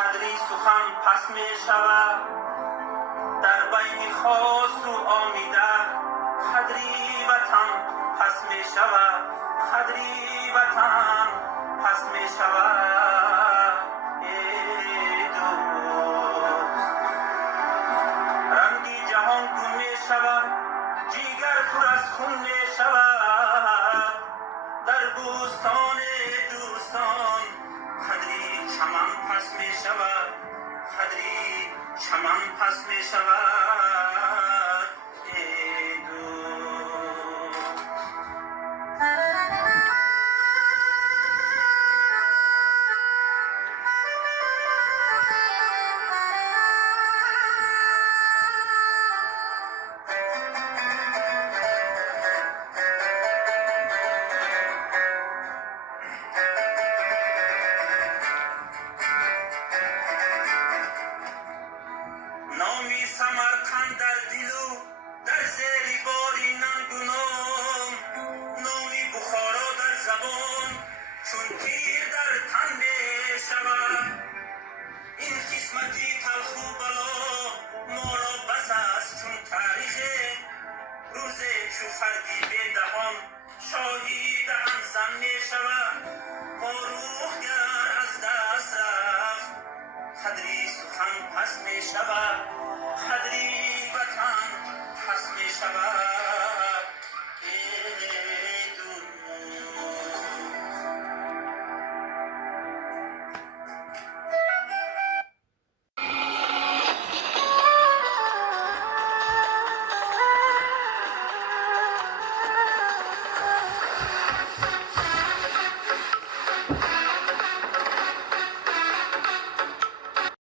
قدری سخن پس می شود در بین خاص و آمیده قدری وطن پس می شود قدری وطن پس می شود ای دوست رنگی جهان گون می شود جیگر پر از خون می شود در بوستان دوستان قدری چمن پس می شود قدری چمن پس می شود روزه چو خردی به دهان شاهیدم زن می شود ما روح گر از دست رفت قدری سخن پس می شود قدری وطن پس می شود